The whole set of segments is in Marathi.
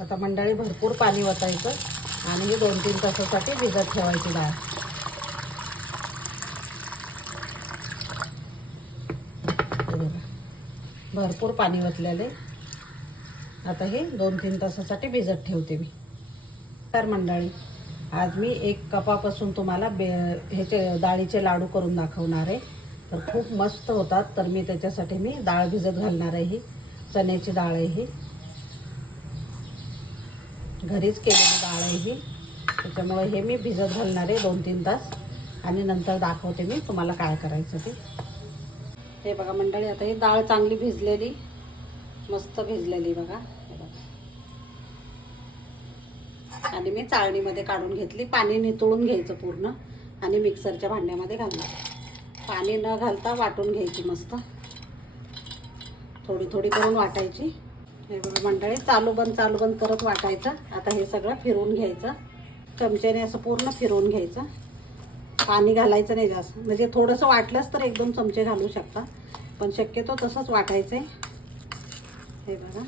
आता मंडळी भरपूर पाणी वतायचं आणि हे दोन तीन तासासाठी भिजत ठेवायची डाळ. भरपूर पाणी वतलेले. आता हे दोन तीन तासासाठी भिजत ठेवते मी. तर मंडळी आज मी एक कपापासून तुम्हाला बे ह्याचे डाळीचे लाडू करून दाखवणार आहे. तर खूप मस्त होतात. तर मी त्याच्यासाठी मी डाळ भिजत घालणार आहे ही. चण्याची डाळ आहे ही. घरीच केलेली डाळ आहे ही. त्याच्यामुळे हे मी भिजत घालणार आहे दोन तीन तास. आणि नंतर दाखवते मी तुम्हाला काय करायचं ते. हे बघा मंडळी आता ही डाळ चांगली भिजलेली. मस्त भिजलेली बघा. आणि मी चाळणीमध्ये काढून घेतली. पाणी नितळून घ्यायचं पूर्ण. आणि मिक्सरच्या भांड्यामध्ये घालणार. पाणी न घालता वाटून घ्यायची मस्त. थोडी थोडी करून वाटायची. हे बघा मंडळी चालू बंद चालू बंद करत वाटायचं. आता हे सगळं फिरवून घ्यायचं. चमच्याने असं पूर्ण फिरवून घ्यायचं. पाणी घालायचं नाही जास्त. म्हणजे थोडंसं वाटलंच तर एकदम चमचे घालू शकता. पण शक्यतो तसंच वाटायचं आहे हे बघा.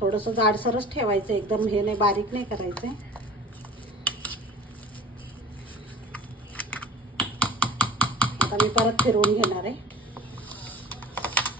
थोडंसं जाडसरच ठेवायचं. एकदम हे नाही बारीक नाही करायचं आहे आता मी परत फिरवून घेणार आहे.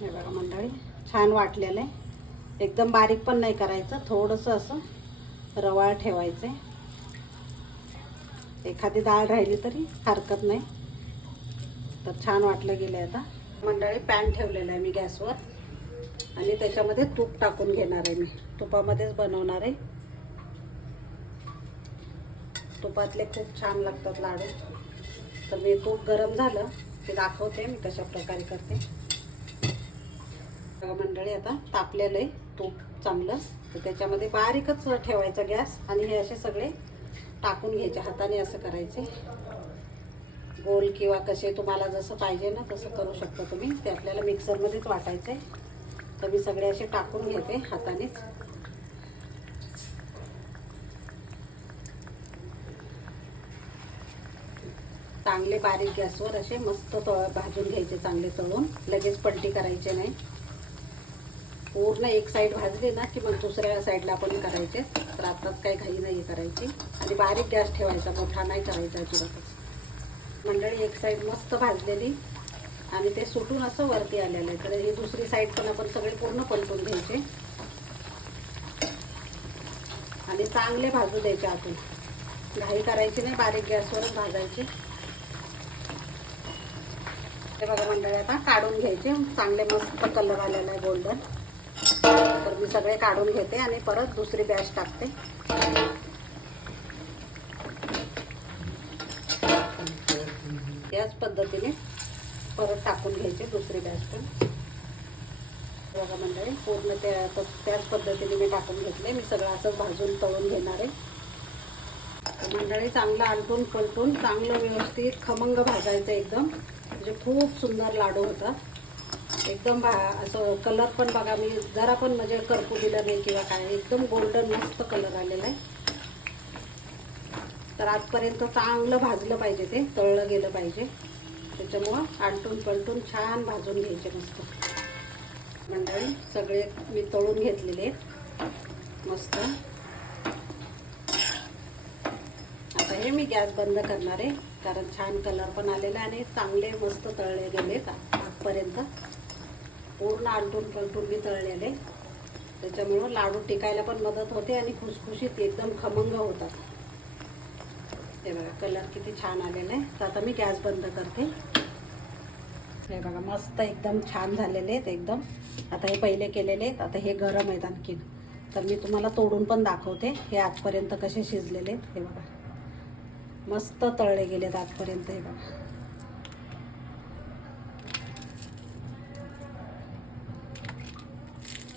हे बघा मंडळी छान वाटलेलं आहे. एकदम बारीक पण नाही करायचं थोडंसं असं रवाळ ठेवायचं. आहे एखादी डाळ राहिली तरी हरकत नाही. तर छान वाटलं गेलं आता. मंडळी पॅन ठेवलेलं आहे मी गॅसवर. आणि त्याच्यामध्ये तूप टाकून घेणार आहे मी. तुपामध्येच बनवणार आहे. तुपातले खूप छान लागतात लाडू. तर मी तूप गरम झालं ते दाखवते मी कशा प्रकारे करते मंडळी आता तापलेलं आहे. तूप चांगलं. तर त्याच्यामध्ये बारीकच ठेवायचा गॅस आणि हे असे सगळे टाकून घ्यायचे हाताने असं करायचे. गोल किंवा कसे तुम्हाला जसं पाहिजे ना तसं करू शकता तुम्ही. ते आपल्याला मिक्सरमध्येच वाटायचं. आहे तर मी सगळे असे टाकून घेते हातानेच. चांगले बारीक गॅसवर असे मस्त तळ भाजून घ्यायचे चांगले तळून. लगेच पलटी करायचे नाही. पूर्ण एक साईड भाजली ना की मग दुसऱ्या साईडला आपण करायचे. तर आताच काही घाई नाही करायची. आणि बारीक गॅस ठेवायचा मोठा नाही करायचा अजिबातच. मंडळी एक साईड मस्त भाजलेली आणि ते सुटून असं वरती आलेलं आहे. तर ही दुसरी साईड पण आपण सगळे पूर्ण पलटून घ्यायचे. आणि चांगले भाजू द्यायचे आतून. घाई करायची नाही बारीक गॅसवरच भाजायची. हे बघा मंडळी आता काढून घ्यायचे. चांगले मस्त कलर आलेला आहे गोल्डन तर मी सगळे काढून घेते आणि परत दुसरी बॅच टाकते. याच पद्धतीने परत टाकून घ्यायचे दुसरी बॅच पण. बघा मंडळी पूर्ण त्या त्याच पद्धतीने मी टाकून घेतले. मी सगळं असं भाजून तळून घेणार आहे. मंडळी चांगलं आलटून पलटून चांगलं व्यवस्थित खमंग भाजायचं एकदम. म्हणजे खूप सुंदर लाडू होतात एकदम भा असं कलर पण बघा मी जरा पण म्हणजे करपू दिलं नाही किंवा काय एकदम गोल्डन मस्त कलर आलेला आहे. तर आजपर्यंत चांगलं भाजलं पाहिजे ते तळलं गेलं पाहिजे. त्याच्यामुळं आलटून पलटून छान भाजून घ्यायचे मस्त. मंडळी सगळे मी तळून घेतलेले आहेत. मस्त. आता हे मी गॅस बंद करणार आहे कारण छान कलर पण आलेला आहे आणि चांगले मस्त तळले गेलेत आजपर्यंत. पूर्ण आलटून पलटून मी तळलेले. त्याच्यामुळं लाडू टिकायला पण मदत होते आणि खुसखुशीत एकदम खमंग होतात. हे बघा कलर किती छान आलेला. आहे तर आता मी गॅस बंद करते. हे बघा मस्त एकदम छान झालेले आहेत एकदम. आता हे पहिले केलेले आहेत. आता हे गरम आहेत आणखीन. तर मी तुम्हाला तोडून पण दाखवते. हे आजपर्यंत कसे शिजलेले आहेत हे बघा. मस्त तळले गेलेत आजपर्यंत हे बघा.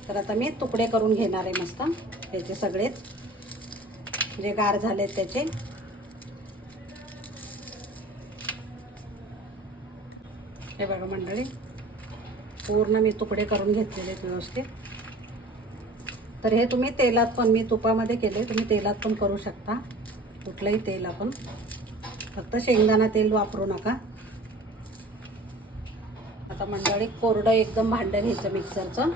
तर आता मी तुकडे करून घेणार आहे मस्त. याचे सगळेच. जे गार झालेत त्याचे. हे बघा मंडळी. पूर्ण मी तुकडे करून घेतलेले आहेत व्यवस्थित. तर हे तुम्ही तेलात पण मी तुपामध्ये केले तुम्ही तेलात पण करू शकता. कुठलंही तेल आपण. फक्त शेंगदाणा तेल वापरू नका. आता मंडळी कोरडं एकदम भांडं घ्यायचं मिक्सरचं.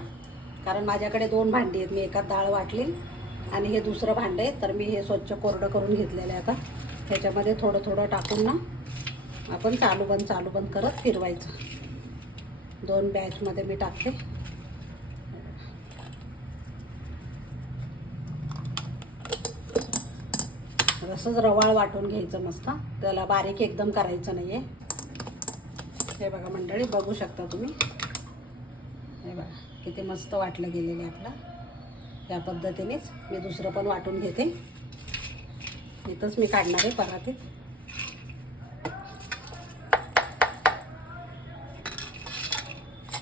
कारण माझ्याकडे दोन भांडी आहेत. मी एकात डाळ वाटली आणि हे दुसरं भांडं आहे. तर मी हे स्वच्छ कोरडं करून घेतलेलं आहे आता. ह्याच्यामध्ये थोडं थोडं टाकून ना आपण चालू बंद चालू बंद करत फिरवायचं. दोन बॅचमध्ये मी टाकते. असंच रवाळ वाटून घ्यायचं मस्त. त्याला बारीक एकदम करायचं नाही आहे हे बघा मंडळी बघू शकता तुम्ही. बघा. किती मस्त वाटलं गेलेलं आहे आपला. या पद्धतीनेच मी दुसरं पण वाटून घेते. इथंच मी काढणार आहे परातीत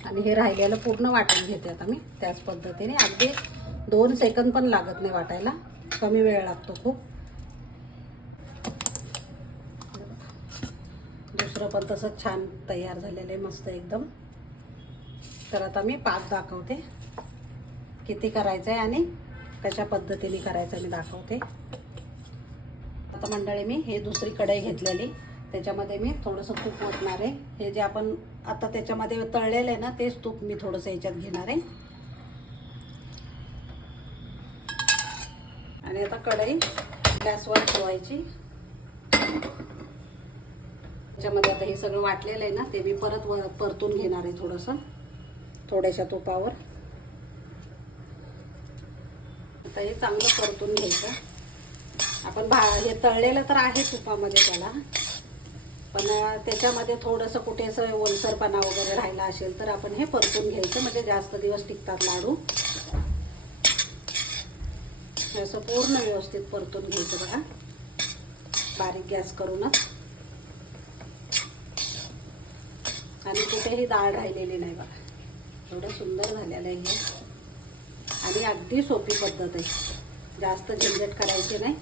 आणि हे राहिलेलं पूर्ण वाटून घेते आता मी त्याच पद्धतीने. अगदी दोन सेकंद पण लागत नाही वाटायला. कमी वेळ लागतो खूप. दुसरं पण तसंच छान तयार झालेलं आहे मस्त एकदम. तर आता मी पाच दाखवते. किती करायचं आहे आणि कशा पद्धतीने करायचं मी दाखवते. आता मंडळी मी हे दुसरी कढई घेतलेली. त्याच्यामध्ये मी थोडंसं तूप ओतणार आहे. हे जे आपण आता त्याच्यामध्ये तळलेलं आहे ना तेच तूप मी थोडंसं याच्यात घेणार आहे. आणि आता कढई गॅसवर ठेवायची. त्याच्यामध्ये आता हे सगळं वाटलेलं आहे ना ते मी परत व परतून घेणार आहे थोडंसं. थोड्याशा तुपावर. आता हे चांगलं परतून घ्यायचं. आपण भा हे तळलेलं तर आहे तुपामध्ये त्याला. पण त्याच्यामध्ये थोडंसं कुठे असं ओलसरपणा वगैरे राहिला असेल तर आपण हे परतून घ्यायचं. म्हणजे जास्त दिवस टिकतात लाडू. असं पूर्ण व्यवस्थित परतून घ्यायचं बघा. बारीक गॅस करूनच. आणि कुठेही डाळ राहिलेली नाही बघा. एवढं सुंदर झालेलं आहे हे. आणि अगदी सोपी पद्धत आहे. जास्त झंझट करायची नाही.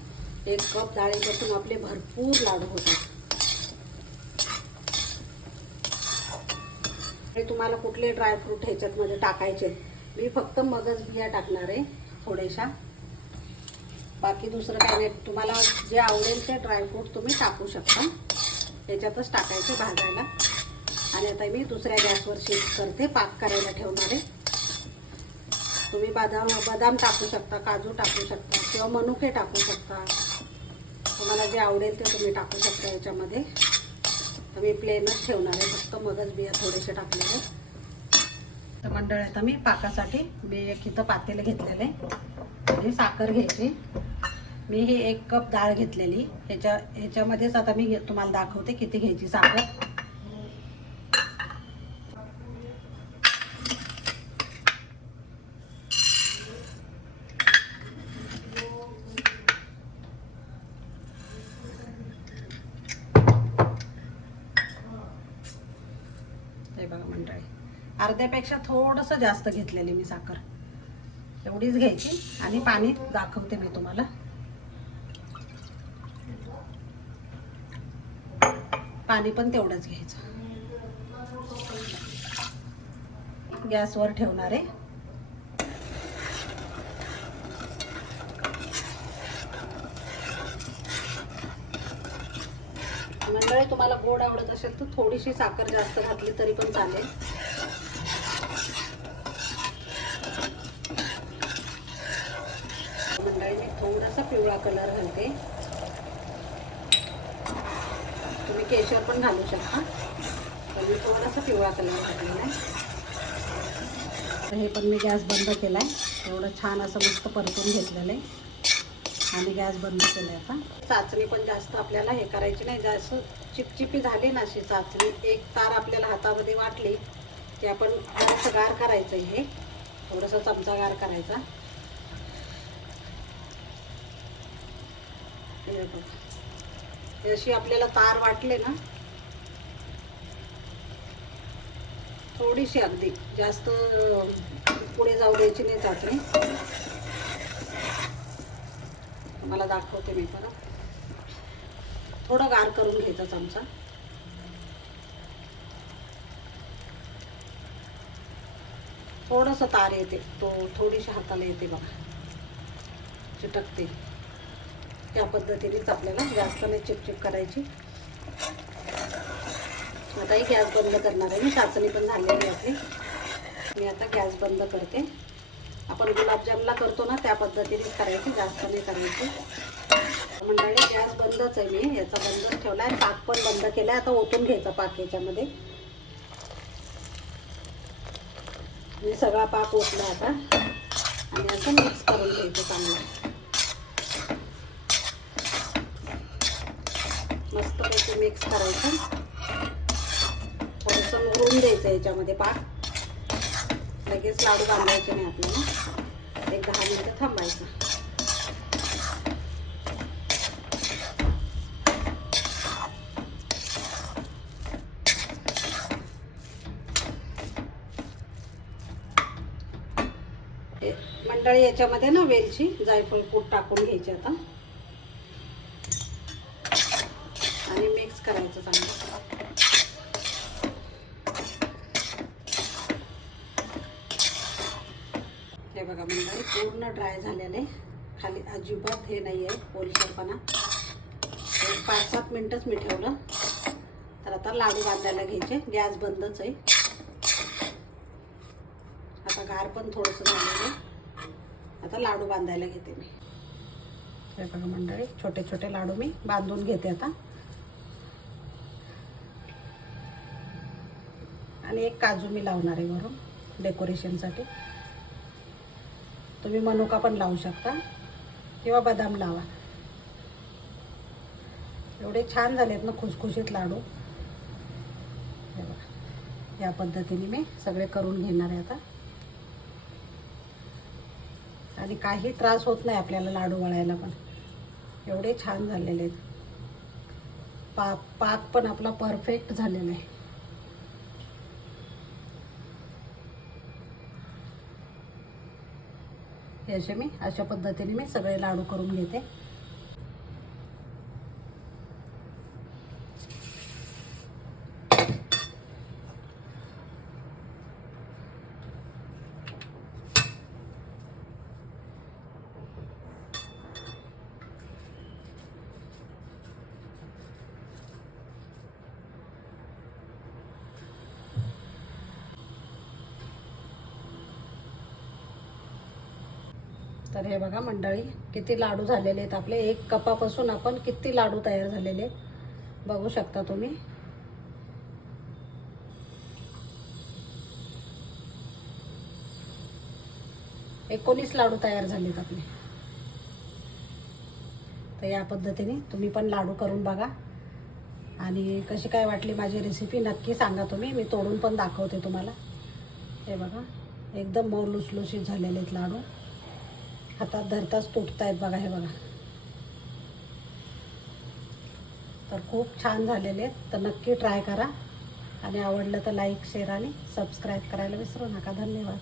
एक कप डाळीपासून आपले भरपूर लाडू होतात. हे तुम्हाला कुठले ड्रायफ्रूट ह्याच्यातमध्ये टाकायचे मी फक्त मगज बिया टाकणार आहे थोड्याशा. बाकी दुसरं काय नाही. तुम्हाला जे आवडेल ते ड्रायफ्रूट तुम्ही टाकू शकता. त्याच्यातच टाकायचे भाजायला. आणि आता मी दुसऱ्या गॅसवर शिफ्ट करते पाक करायला ठेवणार. आहे तुम्ही बदाम बदाम टाकू शकता काजू टाकू शकता किंवा मनुके टाकू शकता. तुम्हाला जे आवडेल ते तुम्ही टाकू शकता याच्यामध्ये. तर मी प्लेनच ठेवणार आहे फक्त मगच बिया थोडेसे टाकलेले तर मंडळ आता मी पाकासाठी मी एक इथं पातेलं घेतलेलं आहे. आणि साखर घ्यायची मी ही एक कप डाळ घेतलेली. ह्याच्या ह्याच्यामध्येच आता मी घे- तुम्हाला दाखवते किती घ्यायची साखर हे बघा मंडळी अर्ध्यापेक्षा थोडंसं जास्त घेतलेली मी साखर. एवढीच घ्यायची आणि पाणी दाखवते मी तुम्हाला. पाणी पण तेवढंच घ्यायचं. गॅसवर ठेवणार. आहे मंडळी तुम्हाला गोड आवडत असेल तर थोडीशी साखर जास्त घातली तरी पण चालेल मंडळी मी थोडासा पिवळा कलर घालते. तुम्ही केशर पण घालू शकता. तर मी थोडासा पिवळा कलर घातलेला आहे. तर हे पण मी गॅस बंद केला आहे एवढं छान असं मस्त परतून घेतलेलं आहे. आणि गॅस बंद केला आहे आता. चाचणी पण जास्त आपल्याला हे करायची नाही. जास्त चिपचिपी झाली ना अशी चाचणी. एक तार आपल्याला हातामध्ये वाटली की आपण थोडंसं गार करायचं हे. थोडंसं चमचा गार करायचा. हे बघा. अशी आपल्याला तार वाटले ना थोडीशी अगदी. जास्त पुढे जाऊ द्यायची नाही चाचणी. तुम्हाला दाखवते मी परत. थोडं गार करून घ्यायचा चमचा थोडंसं तार येते. तो थोडीशी हाताला येते बघा. चिटकते. या पद्धतीनेच आपल्याला जास्त नाही चिपचिप करायची. आता ही गॅस बंद करणार आहे. मी चाचणी पण झालेली आहे. मी आता गॅस बंद करते. आपण गुलाबजामला करतो ना त्या पद्धतीनेच करायची जास्त नाही करायची. मंडळी गॅस बंदच आहे मी. याचा बंद ठेवला आणि पाक पण बंद केला आता ओतून घ्यायचा पाक याच्यामध्ये. मी सगळा पाक ओतला आता. आणि असं मिक्स करून घ्यायचं चांगलं. मिक्स करायचं. थोडंसं उरून द्यायचं याच्यामध्ये पाक. लगेच लाडू बांधायचे नाही आपल्याला. एक दहा मिनटं थांबायचं. मंडळी याच्यामध्ये ना वेलची जायफळ कूट टाकून घ्यायची आता आणि मिक्स करायचं चांगलं हे बघा मंडळी पूर्ण ड्राय झालेलं आहे. खाली अजिबात हे नाही आहे ओलसरपणा. एक पाच सात मिनटंच मी ठेवलं. तर आता लाडू बांधायला घ्यायचे. गॅस बंदच आहे. आता गार पण थोडंसं झालेलं आहे. आता लाडू बांधायला घेते मी. हे बघा मंडळी छोटे छोटे लाडू मी बांधून घेते आता. आणि एक काजू मी लावणार आहे वरून डेकोरेशनसाठी. तुम्ही मनुका पण लावू शकता. किंवा बदाम लावा. एवढे छान झालेत ना खुसखुशीत लाडू. या पद्धतीने मी सगळे करून घेणार आहे आता. आणि काही त्रास होत नाही आपल्याला लाडू वळायला पण. एवढे छान झालेले आहेत. पाक पाक पण आपला परफेक्ट झालेला आहे हे असे मी अशा पद्धतीने मी सगळे लाडू करून घेते. तर हे बघा मंडळी किती लाडू झालेले आहेत आपले. एक कपापासून आपण किती लाडू तयार झालेले आहेत. बघू शकता तुम्ही. एकोणीस लाडू तयार झालेत आपले. तर या पद्धतीने तुम्ही पण लाडू करून बघा. आणि कशी काय वाटली माझी रेसिपी नक्की सांगा तुम्ही. मी तोडून पण दाखवते तुम्हाला. हे बघा एकदम मऊ लुसलुशीत झालेले आहेत लाडू. हातात धरताच तुटतायत बघा हे बघा. तर खूप छान झालेले आहेत. तर नक्की ट्राय करा. आणि आवडलं तर लाईक शेअर आणि सबस्क्राईब करायला विसरू नका. धन्यवाद.